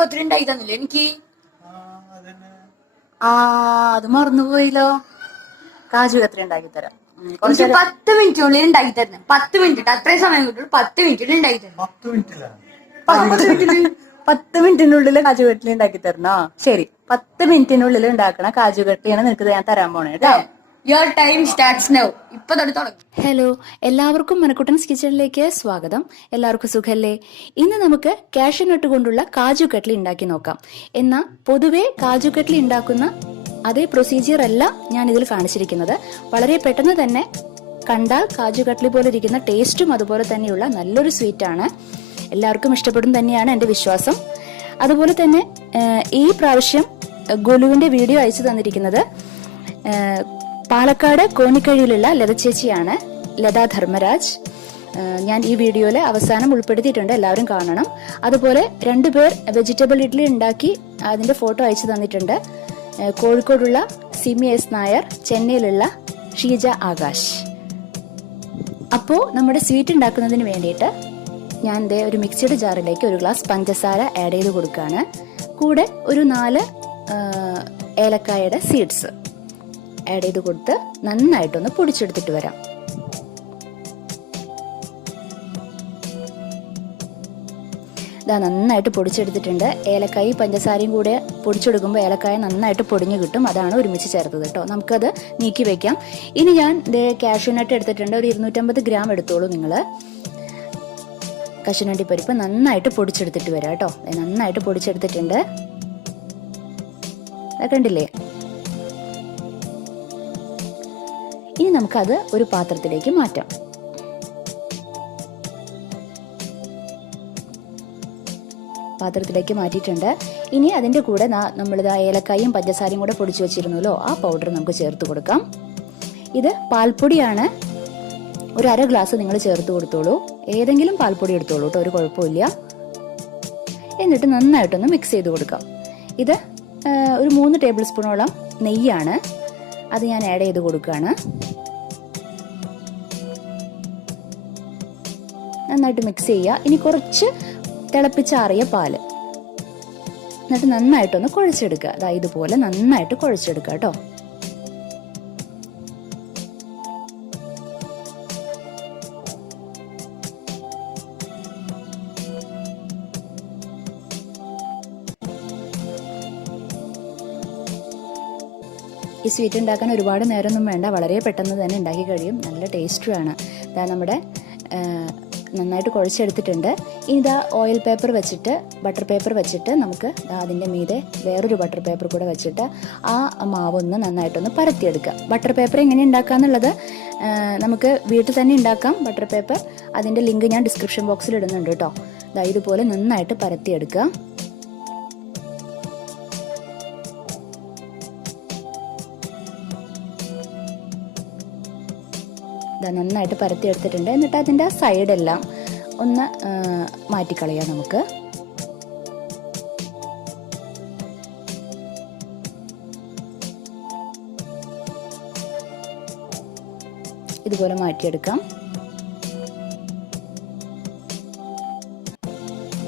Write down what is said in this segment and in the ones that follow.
കത്രി ഉണ്ടാക്കി തന്നില്ലേ എനിക്ക്? അത് മറന്നുപോയില്ലോ. കാജു കത്രി ഉണ്ടാക്കി തരാം. 10 മിനിറ്റിനുള്ളിൽ ഉണ്ടാക്കി തരുന്നത്. 10 മിനിറ്റ് അത്രയും സമയം കിട്ടും. 10 മിനിറ്റിൽ ഉണ്ടാക്കി തരും. 10 മിനിറ്റിനുള്ളിൽ കാജു കട്ട്ലി ഉണ്ടാക്കി തരണോ? ശരി, 10 മിനിറ്റിനുള്ളിൽ ഉണ്ടാക്കണ കാജു കട്ട്ലിയാണ് നിനക്ക് ഞാൻ തരാൻ പോണേ കേട്ടോ. Your time starts now. ഇപ്പൊ തുടങ്ങും. ഹലോ, എല്ലാവർക്കും മനക്കുട്ടൻസ് കിച്ചണിലേക്ക് സ്വാഗതം. എല്ലാവർക്കും സുഖല്ലേ? ഇന്ന് നമുക്ക് കാഷ്യൂനട്ട് കൊണ്ടുള്ള കാജു കട്ട്ലി ഉണ്ടാക്കി നോക്കാം. എന്നാൽ പൊതുവെ കാജു കട്ട്ലി ഉണ്ടാക്കുന്ന അതേ പ്രൊസീജിയർ അല്ല ഞാൻ ഇതിൽ കാണിച്ചിരിക്കുന്നത്. വളരെ പെട്ടെന്ന് തന്നെ കണ്ടാൽ കാജു കട്ട്ലി പോലെ ഇരിക്കുന്ന ടേസ്റ്റും അതുപോലെ തന്നെയുള്ള നല്ലൊരു സ്വീറ്റ് ആണ്. എല്ലാവർക്കും ഇഷ്ടപ്പെടും തന്നെയാണ് എൻ്റെ വിശ്വാസം. അതുപോലെ തന്നെ ഈ പ്രാവശ്യം ഗോലുവിന്റെ വീഡിയോ അയച്ചു തന്നിരിക്കുന്നത് പാലക്കാട് കോന്നിക്കഴിയിലുള്ള ലത ചേച്ചിയാണ്, ലത ധർമ്മരാജ്. ഞാൻ ഈ വീഡിയോയിൽ അവസാനം ഉൾപ്പെടുത്തിയിട്ടുണ്ട്, എല്ലാവരും കാണണം. അതുപോലെ 2 പേർ വെജിറ്റബിൾ ഇഡ്ഡലി ഉണ്ടാക്കി അതിന്റെ ഫോട്ടോ അയച്ചു തന്നിട്ടുണ്ട്. കോഴിക്കോടുള്ള സിമി എസ് നായർ, ചെന്നൈയിലുള്ള ഷീജ ആകാശ്. അപ്പോൾ നമ്മുടെ സ്വീറ്റ് ഉണ്ടാക്കുന്നതിന് വേണ്ടിയിട്ട് ഞാൻ ഒരു മിക്സിയുടെ ജാറിലേക്ക് 1 ഗ്ലാസ് പഞ്ചസാര ആഡ് ചെയ്ത് കൊടുക്കുകയാണ്. കൂടെ ഒരു 4 ഏലക്കായയുടെ സീഡ്സ് ആഡ് ചെയ്ത് കൊടുത്ത് നന്നായിട്ടൊന്ന് പൊടിച്ചെടുത്തിട്ട് വരാം. ഇതാ നന്നായിട്ട് പൊടിച്ചെടുത്തിട്ടുണ്ട്. ഏലക്കായും പഞ്ചസാരയും കൂടെ പൊടിച്ചെടുക്കുമ്പോൾ ഏലക്കായ നന്നായിട്ട് പൊടിഞ്ഞു കിട്ടും. അതാണ് ഒരുമിച്ച് ചേർത്തത് കേട്ടോ. നമുക്കത് നീക്കി വെക്കാം. ഇനി ഞാൻ കാഷ്യൂനട്ട് എടുത്തിട്ടുണ്ട്. ഒരു 250 ഗ്രാം എടുത്തോളൂ നിങ്ങൾ. കശുവണ്ടി പരിപ്പ് നന്നായിട്ട് പൊടിച്ചെടുത്തിട്ട് വരാം കേട്ടോ. നന്നായിട്ട് പൊടിച്ചെടുത്തിട്ടുണ്ട്, കണ്ടില്ലേ? ഇനി നമുക്കത് ഒരു പാത്രത്തിലേക്ക് മാറ്റാം. പാത്രത്തിലേക്ക് മാറ്റിയിട്ടുണ്ട്. ഇനി അതിൻ്റെ കൂടെ നമ്മളിത് ഏലക്കായും പഞ്ചസാരയും കൂടെ പൊടിച്ചു വെച്ചിരുന്നല്ലോ, ആ പൗഡർ നമുക്ക് ചേർത്ത് കൊടുക്കാം. ഇത് പാൽപ്പൊടിയാണ്. ഒരു 1/2 ഗ്ലാസ് നിങ്ങൾ ചേർത്ത് കൊടുത്തോളൂ. ഏതെങ്കിലും പാൽപ്പൊടി എടുത്തോളൂ കേട്ടോ, ഒരു കുഴപ്പമില്ല. എന്നിട്ട് നന്നായിട്ടൊന്ന് മിക്സ് ചെയ്ത് കൊടുക്കാം. ഇത് ഒരു 3 ടേബിൾ സ്പൂണോളം നെയ്യാണ്, അത് ഞാൻ ആഡ് ചെയ്ത് കൊടുക്കുകയാണ്. നന്നായിട്ട് മിക്സ് ചെയ്യുക. ഇനി കുറച്ച് തിളപ്പിച്ചാറിയ പാല്, എന്നിട്ട് നന്നായിട്ടൊന്ന് കുഴച്ചെടുക്കുക. അതായത് ഇതുപോലെ നന്നായിട്ട് കുഴച്ചെടുക്കുക കേട്ടോ. ഈ സ്വീറ്റ് ഉണ്ടാക്കാൻ ഒരുപാട് നേരമൊന്നും വേണ്ട, വളരെ പെട്ടെന്ന് തന്നെ ഉണ്ടാക്കി കഴിയും. നല്ല ടേസ്റ്റുമാണ്. ഇതാ നമ്മുടെ നന്നായിട്ട് കുഴച്ചെടുത്തിട്ടുണ്ട്. ഇനി ഇതാ ഓയിൽ പേപ്പർ വെച്ചിട്ട്, ബട്ടർ പേപ്പർ വെച്ചിട്ട് നമുക്ക് അതിൻ്റെ മീതെ വേറൊരു ബട്ടർ പേപ്പർ കൂടെ വെച്ചിട്ട് ആ മാവൊന്ന് നന്നായിട്ടൊന്ന് പരത്തിയെടുക്കുക. ബട്ടർ പേപ്പർ എങ്ങനെ ഉണ്ടാക്കാന്നുള്ളത് നമുക്ക് വീട്ടിൽ തന്നെ ഉണ്ടാക്കാം. ബട്ടർ പേപ്പർ അതിൻ്റെ ലിങ്ക് ഞാൻ ഡിസ്ക്രിപ്ഷൻ ബോക്സിൽ ഇടുന്നുണ്ട് കേട്ടോ. ഇതാ ഇതുപോലെ നന്നായിട്ട് പരത്തിയെടുക്കുക. നന്നായിട്ട് പരത്തി എടുത്തിട്ടുണ്ട്. എന്നിട്ട് അതിൻ്റെ സൈഡെല്ലാം ഒന്ന് മാറ്റിക്കളയാം നമുക്ക്. ഇതുപോലെ മാറ്റിയെടുക്കാം.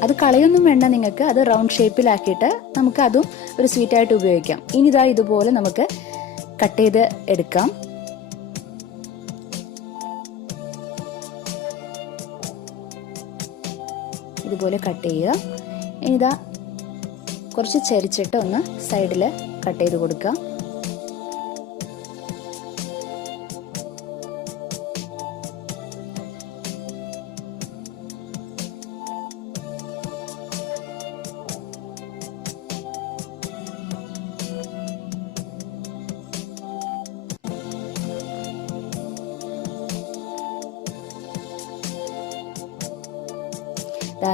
അത് കളയൊന്നും വേണ്ട നിങ്ങൾക്ക്. അത് റൗണ്ട് ഷേപ്പിലാക്കിയിട്ട് നമുക്ക് അതും ഒരു സ്വീറ്റായിട്ട് ഉപയോഗിക്കാം. ഇനി ഇതാ ഇതുപോലെ നമുക്ക് കട്ട് ചെയ്ത് എടുക്കാം. ഇതുപോലെ കട്ട് ചെയ്യുക. ഇനി ഇതാ കുറച്ച് ചരിച്ചിട്ട് ഒന്ന് സൈഡിൽ കട്ട് ചെയ്ത് കൊടുക്കുക.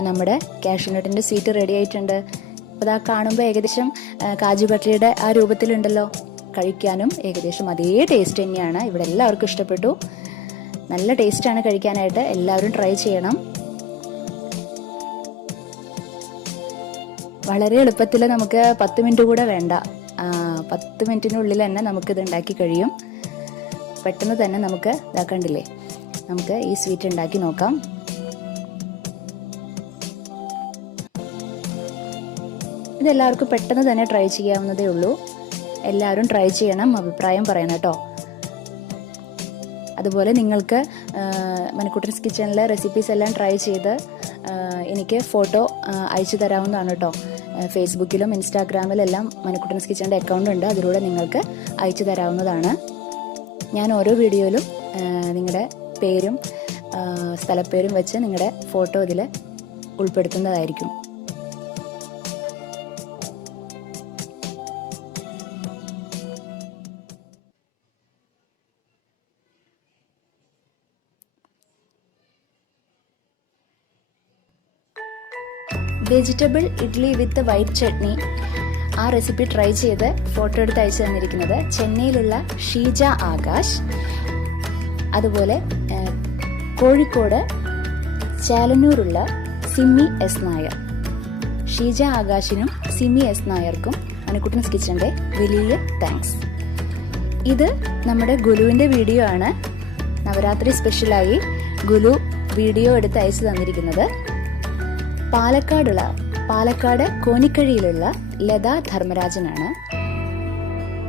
നമ്മുടെ കാഷ്യൂനട്ടിൻ്റെ സ്വീറ്റ് റെഡി ആയിട്ടുണ്ട്. അപ്പോൾ കാണുമ്പോൾ ഏകദേശം കാജു കട്ട്ലിയുടെ ആ രൂപത്തിലുണ്ടല്ലോ. കഴിക്കാനും ഏകദേശം അതേ ടേസ്റ്റ് തന്നെയാണ്. ഇവിടെ എല്ലാവർക്കും ഇഷ്ടപ്പെട്ടു. നല്ല ടേസ്റ്റാണ് കഴിക്കാനായിട്ട്. എല്ലാവരും ട്രൈ ചെയ്യണം. വളരെ എളുപ്പത്തിൽ നമുക്ക് 10 മിനിറ്റ് കൂടെ വേണ്ട. 10 മിനിറ്റിനുള്ളിൽ തന്നെ നമുക്കിത് ഉണ്ടാക്കി കഴിയും. പെട്ടെന്ന് തന്നെ നമുക്ക് ഇതാക്കണ്ടില്ലേ, നമുക്ക് ഈ സ്വീറ്റ് ഉണ്ടാക്കി നോക്കാം. ഇതെല്ലാവർക്കും പെട്ടെന്ന് തന്നെ ട്രൈ ചെയ്യാവുന്നതേ ഉള്ളൂ. എല്ലാവരും ട്രൈ ചെയ്യണം, അഭിപ്രായം പറയണം കേട്ടോ. അതുപോലെ നിങ്ങൾക്ക് മണിക്കുട്ടൻസ് കിച്ചണിലെ റെസിപ്പീസ് എല്ലാം ട്രൈ ചെയ്ത് എനിക്ക് ഫോട്ടോ അയച്ചു തരാവുന്നതാണ് കേട്ടോ. ഫേസ്ബുക്കിലും ഇൻസ്റ്റാഗ്രാമിലെല്ലാം മണിക്കുട്ടൻസ് കിച്ചണിൻ്റെ അക്കൗണ്ട് ഉണ്ട്, അതിലൂടെ നിങ്ങൾക്ക് അയച്ചു തരാവുന്നതാണ്. ഞാൻ ഓരോ വീഡിയോയിലും നിങ്ങളുടെ പേരും സ്ഥലപ്പേരും വെച്ച് നിങ്ങളുടെ ഫോട്ടോ ഇതിൽ ഉൾപ്പെടുത്തുന്നതായിരിക്കും. Vegetable idli with white chutney, ആ റെസിപ്പി ട്രൈ ചെയ്ത് ഫോട്ടോ എടുത്ത് അയച്ചു തന്നിരിക്കുന്നത് ചെന്നൈയിലുള്ള ഷീജ ആകാശ്. അതുപോലെ കോഴിക്കോട് ചാലന്നൂരുള്ള സിമ്മി എസ് നായർ. ഷീജ ആകാശിനും സിമ്മി എസ് നായർക്കും മണിക്കുട്ടൻസ് കിച്ചൻ്റെ വലിയ താങ്ക്സ്. ഇത് നമ്മുടെ ഗുലുവിൻ്റെ വീഡിയോ ആണ്. നവരാത്രി സ്പെഷ്യലായി ഗുലു വീഡിയോ എടുത്ത് അയച്ചു തന്നിരിക്കുന്നത് പാലക്കാട് കോനിക്കഴിയിലുള്ള ലത ധർമ്മരാജനാണ്.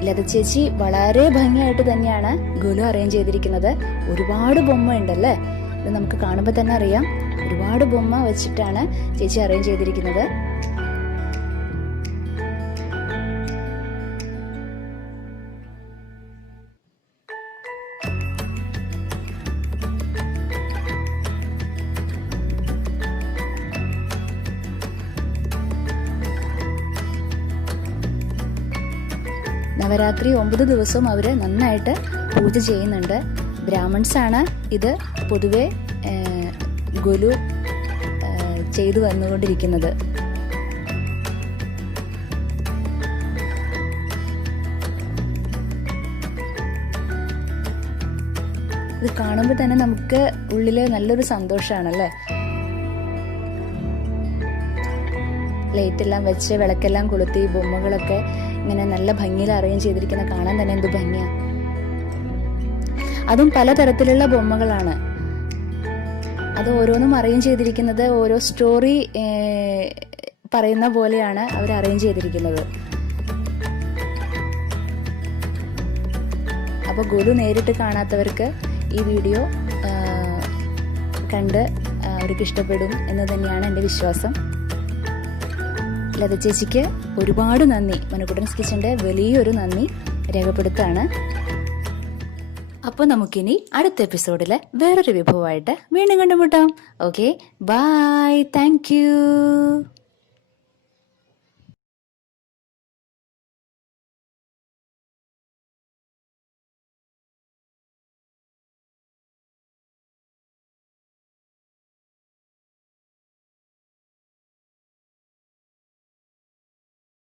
ലത ചേച്ചി വളരെ ഭംഗിയായിട്ട് തന്നെയാണ് ഗുലു അറേഞ്ച് ചെയ്തിരിക്കുന്നത്. ഒരുപാട് ബൊമ്മ ഉണ്ടല്ലേ, ഇത് നമുക്ക് കാണുമ്പോൾ തന്നെ അറിയാം. ഒരുപാട് ബൊമ്മ വെച്ചിട്ടാണ് ചേച്ചി അറേഞ്ച് ചെയ്തിരിക്കുന്നത്. നവരാത്രി 9 ദിവസവും അവർ നന്നായിട്ട് പൂജ ചെയ്യുന്നുണ്ട്. ബ്രാഹ്മൺസ് ആണ് ഇത് പൊതുവെ ഗുലു ചെയ്തു വന്നുകൊണ്ടിരിക്കുന്നത്. ഇത് കാണുമ്പോൾ തന്നെ നമുക്ക് ഉള്ളില് നല്ലൊരു സന്തോഷമാണല്ലേ. ലൈറ്റ് എല്ലാം വെച്ച് വിളക്കെല്ലാം കൊളുത്തി ബൊമ്മകളൊക്കെ ഇങ്ങനെ നല്ല ഭംഗിയിൽ അറേഞ്ച് ചെയ്തിരിക്കുന്ന കാണാൻ തന്നെ എന്ത് ഭംഗിയാ. അതും പലതരത്തിലുള്ള ബൊമ്മകളാണ്. അത് ഓരോന്നും അറേഞ്ച് ചെയ്തിരിക്കുന്നത് ഓരോ സ്റ്റോറി പറയുന്ന പോലെയാണ് അവർ അറേഞ്ച് ചെയ്തിരിക്കുന്നത്. അപ്പോൾ ഗുലു നേരിട്ട് കാണാത്തവർക്ക് ഈ വീഡിയോ കണ്ട് അവർക്ക് ഇഷ്ടപ്പെടും എന്ന് തന്നെയാണ് എൻ്റെ വിശ്വാസം. ലത ചേച്ചിക്ക് ഒരുപാട് നന്ദി, മണിക്കുട്ടൻസ് കിച്ചൻ്റെ വലിയൊരു നന്ദി രേഖപ്പെടുത്താണ്. അപ്പോൾ നമുക്കിനി അടുത്ത എപ്പിസോഡിൽ വേറൊരു വിഭവമായിട്ട് വീണ്ടും കണ്ടുമുട്ടാം. Okay, bye, thank U.